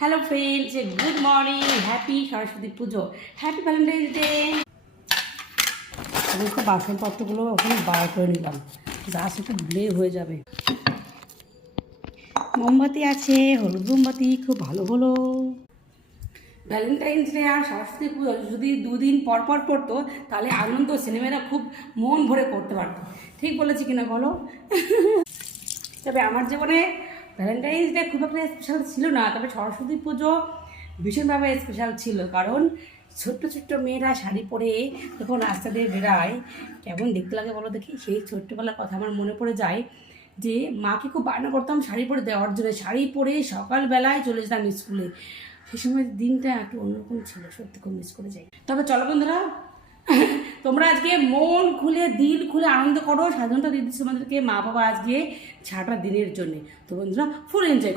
Hello friends, good morning, happy Saraswati পুজো, happy Valentine's day. সমস্ত বাসনপত্রগুলো ওখানে বার করে নিলাম, গাছ একটু ধুলেই হয়ে যাবে। মোমবাতি আছে, হলুদ মোমবাতি, খুব ভালো হলো। ভ্যালেন্টাইন্স ডে আর সরস্বতী পুজো যদি দুদিন পর পর পড়তো তাহলে আনন্দ সিনেমাটা খুব মন ভরে করতে পারতো। ঠিক বলেছি কিনা বলো? তবে আমার জীবনে ভ্যালেন্টাইন্স ডে খুব একটা স্পেশাল ছিল না, তবে সরস্বতী পুজো ভীষণভাবে স্পেশাল ছিল। কারণ ছোট্ট ছোট্ট মেয়েরা শাড়ি পরে যখন রাস্তা দিয়ে বেড়ায় কেমন দেখতে লাগে বলো দেখি। সেই ছোট্টবেলার কথা আমার মনে পড়ে যায় যে মাকে খুব বায়না করতাম শাড়ি পরে দেওয়ার জন্য। শাড়ি পরে সকালবেলায় চলে যেতাম স্কুলে। সেই সময় দিনটা একটু অন্যরকম ছিল, সত্যি খুব মিস করে যাই। তবে চলো বন্ধুরা, তোমরা আজকে মন খুলে দিল খুলে আনন্দ করো। স্বাধীনতা দিয়ে দিচ্ছি তোমাদেরকে মা বাবা আজকে সারাটা দিনের জন্য। তো বন্ধুরা ফুল এনজয়।